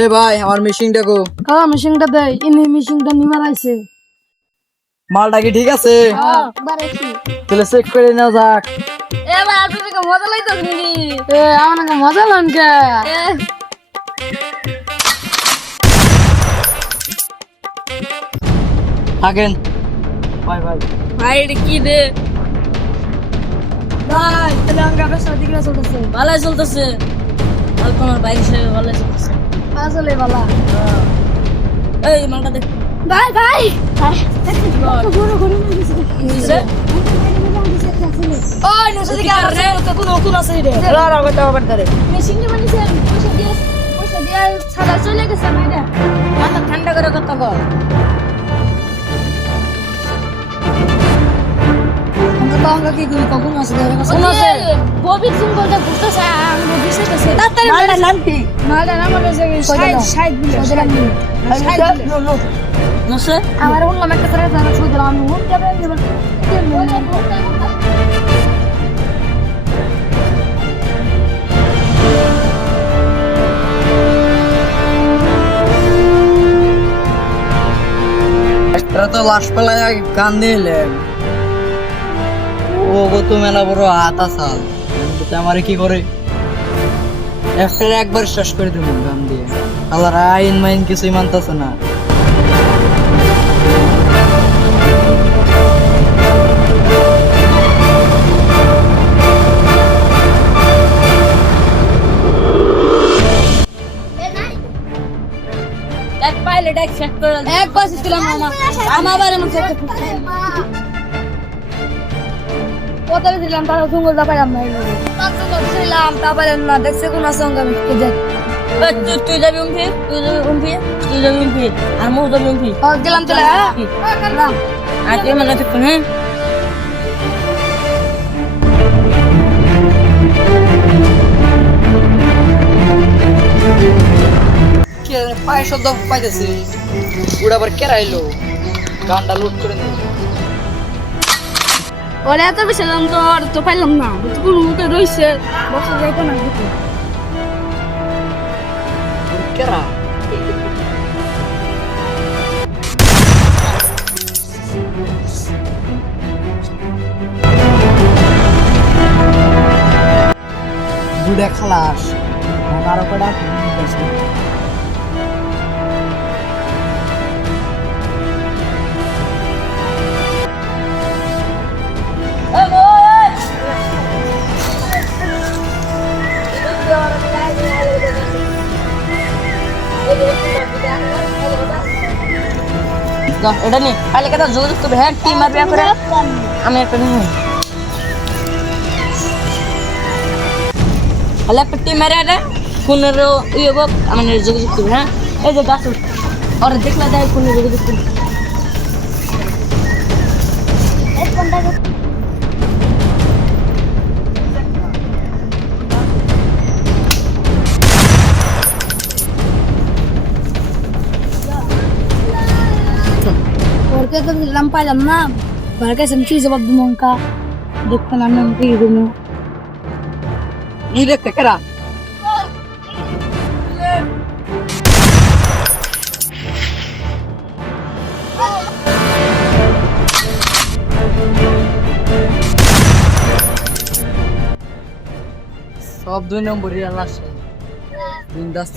এ ভাই আমার মিশিংটা গো। হ্যাঁ মিশিংটা দেয় ইনি মিশিংটা নিবার আইছে। মালটা কি ঠিক আছে? তাহলে চেক করে নাও যাক। এ ভাই আপনি কি মজা লাইতাছ নাকি? এ আমাকে মজা লান কে থাকেন ভাই ভাই। ভাই এটা কি রে? ভাই তাহলে আমাকে ব্যবসা দিকে চলতেছে ভালোই চলতেছে। আর তোমার ভাই হিসেবে ভালোই চলতেছে। আসলে বালা এই মালটা দেখ। ভাই ভাই ঘুরো ঘুরো নিছে ওই নসে দিকে আর কোন নতুন আছে রে রাড়া করতে হবে তারে। মেশিনটা বানিয়েছে পয়সা দিয়ে ছাড়া চলে গেছে না এটা মাথা ঠান্ডা করে কথা বল। আমরা তো আমরা কি করি কখন আছে কোন আছে? ববি তুমি বলতে বুঝতেছ আমি বুঝতেছি। তাড়াতাড়ি মালটা নাম কি? মালটা আমার কাছে 60 দিলে 60 দিলে নসে আমার বললাম একটা করে তারা ছুঁ দিলাম আমি হোম যাবে একটা তো লাশ পালায় গান দিলেন। ও গো তো মেলা বড় হাত আসাল। আমারে কি করে? এফটার একবার শেষ করে দেবো গান দিয়ে। আল্লাহর আইন মাইন কিছুই মানতেছে না। এক পাইলট এক সেট করে এক পাস ছিলাম আমার বারে মধ্যে কোথায় ছিলাম তারা সুঙ্গল দা পাইলাম না ছিলাম তারপরে না দেখছে কোন সঙ্গে আমি দেখ তুই যাবি উমফি তুই যাবি উমফি আর মু যাবি উমফি গেলাম চলে হ্যাঁ আর তুই মানে তুই হ্যাঁ পায়ে শব্দ পাইতেছি। ওরা আবার কেরা এলো? গানটা লুট করে নিল। ওরে এত বেশি নাম তো আর তো পাইলাম না কোন মুখে রইছে বসে যাইতো না কেরা? বুড়া খালাস আরো কটা এটা নি কালে কথা যোগাযোগ করবে হ্যাঁ টিম মারবে করে আমি একটা নিই হলে একটা টিম মারে এটা ফোনের ইয়ে হোক আমার যোগাযোগ করবে হ্যাঁ এই যে গাছ ওর দেখলে যায় ফোনে যোগাযোগ করবে ওরকে তো দিলাম পাইলাম না বার কাছে আমি কি জবাব দিব অঙ্কা দেখতে না আমি কি দিব ই দেখতে কেরা? সব 2 নম্বরই আসে। বিন্দাস।